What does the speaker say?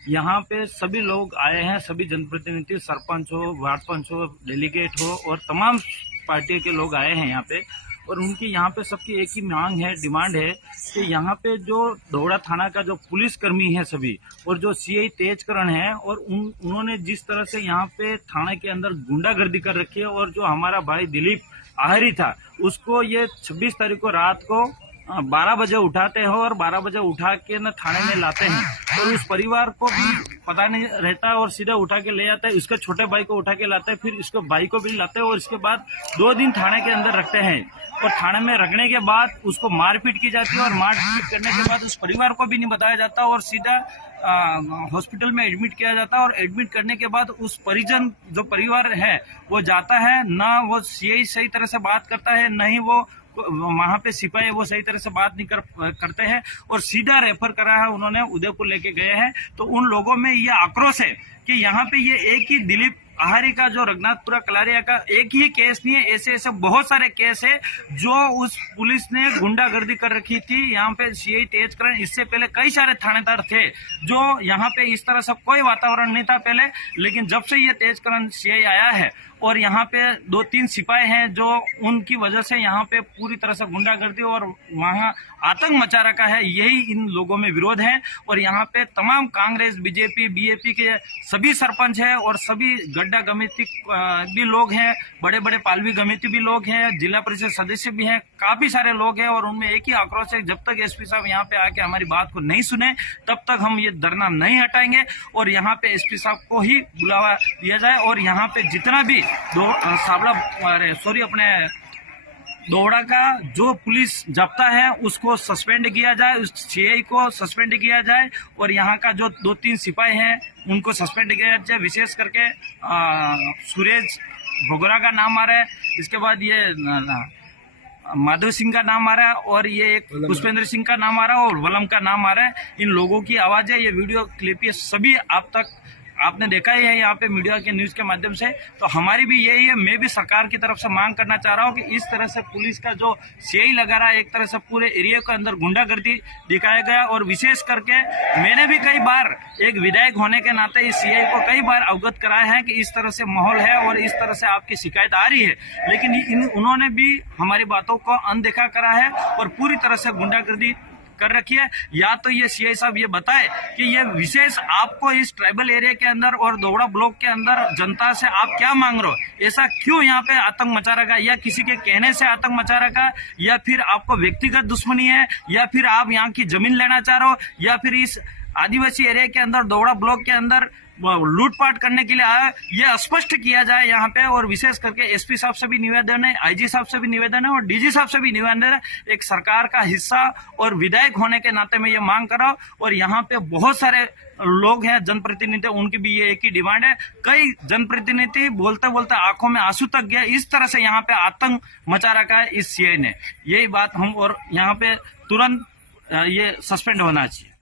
यहाँ पे सभी लोग आए हैं, सभी जनप्रतिनिधि, सरपंच हो, वार्ड पंच हो, डेलीगेट हो और तमाम पार्टी के लोग आए हैं यहाँ पे। और उनकी यहाँ पे सबकी एक ही मांग है, डिमांड है कि यहाँ पे जो दोहड़ा थाना का जो पुलिसकर्मी है सभी और जो सीआई तेजकरण है और उन्होंने जिस तरह से यहाँ पे थाने के अंदर गुंडागर्दी कर रखी है और जो हमारा भाई दिलीप आहिरी था उसको ये 26 तारीख को रात को 12 बजे उठाते हो और 12 बजे उठा के न थाने में लाते हैं और उस परिवार को भी पता नहीं रहता और सीधे उठा के ले जाते हैं। इसके छोटे भाई को उठा के लाते हैं, फिर इसके भाई को भी लाते हैं और इसके बाद 2 दिन थाने के अंदर रखते हैं और थाने में रखने के बाद उसको मारपीट की जाती है और मारपीट करने के बाद उस परिवार को भी नहीं बताया जाता और सीधा हॉस्पिटल में एडमिट किया जाता है और एडमिट करने के बाद उस परिजन जो परिवार है वो जाता है, ना वो सीआई सही तरह से बात करता है, न ही वो वहां पे सिपाही वो सही तरह से बात नहीं करते हैं और सीधा रेफर करा है उन्होंने, उदयपुर लेके गए हैं। तो उन लोगों में ये आक्रोश है कि यहाँ पे ये एक ही दिलीप आहारी का जो रघुनाथपुरा कलारिया का एक ही केस नहीं है, ऐसे ऐसे बहुत सारे केस है जो उस पुलिस ने गुंडागर्दी कर रखी थी। यहाँ पे सीआई तेजकरण, इससे पहले कई सारे थानेदार थे जो यहाँ पे इस तरह से कोई वातावरण नहीं था पहले, लेकिन जब से ये तेजकरण सीआई आया है और यहाँ पे 2-3 सिपाही हैं जो उनकी वजह से यहाँ पे पूरी तरह से गुंडागर्दी और वहाँ आतंक मचा रखा है, यही इन लोगों में विरोध है। और यहाँ पे तमाम कांग्रेस, बीजेपी, बीएपी के सभी सरपंच है और सभी गड्ढा कमेटी भी लोग हैं, बड़े बड़े पालवी कमेटी भी लोग हैं, जिला परिषद सदस्य भी हैं, काफी सारे लोग हैं और उनमें एक ही आक्रोश है, जब तक एसपी साहब यहाँ पे आके हमारी बात को नहीं सुने तब तक हम ये धरना नहीं हटाएंगे और यहाँ पे एसपी साहब को ही बुलावा दिया जाए और यहाँ पे जितना भी दोहड़ा का जो पुलिस जब्ता है उसको सस्पेंड किया जाए, उस सीआई को सस्पेंड किया जाए और यहाँ का जो 2-3 सिपाही हैं उनको सस्पेंड किया जाए। विशेष करके सुरेश भोगरा का नाम आ रहा है, इसके बाद ये माधव सिंह का नाम आ रहा है और ये एक पुष्पेंद्र सिंह का नाम आ रहा है और वलम का नाम आ रहा है। इन लोगों की आवाज है, ये वीडियो क्लिप ये सभी आप तक आपने देखा ही है यहाँ पे मीडिया के न्यूज के माध्यम से। तो हमारी भी यही है, मैं भी सरकार की तरफ से मांग करना चाह रहा हूँ कि इस तरह से पुलिस का जो सीआई लगा रहा है, एक तरह से पूरे एरिया के अंदर गुंडागर्दी दिखाया गया और विशेष करके मैंने भी कई बार एक विधायक होने के नाते इस सीआई को कई बार अवगत कराया है कि इस तरह से माहौल है और इस तरह से आपकी शिकायत आ रही है, लेकिन उन्होंने भी हमारी बातों को अनदेखा करा है और पूरी तरह से गुंडागर्दी कर रखी है। या तो ये सीआई साहब ये बताए कि ये विशेष आपको इस ट्राइबल एरिया के अंदर और दोहड़ा ब्लॉक के अंदर जनता से आप क्या मांग रहे हो, ऐसा क्यों यहाँ पे आतंक मचा रखा, या किसी के कहने से आतंक मचा रखा, या फिर आपको व्यक्तिगत दुश्मनी है, या फिर आप यहाँ की जमीन लेना चाह रहे हो, या फिर इस आदिवासी एरिया के अंदर दोहड़ा ब्लॉक के अंदर लूटपाट करने के लिए आया, ये स्पष्ट किया जाए यहाँ पे। और विशेष करके एसपी साहब से भी निवेदन है, आईजी साहब से भी निवेदन है और डीजी साहब से भी निवेदन है, एक सरकार का हिस्सा और विधायक होने के नाते में ये मांग करो। और यहाँ पे बहुत सारे लोग हैं, जनप्रतिनिधि, उनकी भी ये एक ही डिमांड है। कई जनप्रतिनिधि बोलते बोलते आंखों में आंसू तक गया, इस तरह से यहाँ पे आतंक मचा रखा है इस सीआई ने। यही बात हम, और यहाँ पे तुरंत ये सस्पेंड होना चाहिए।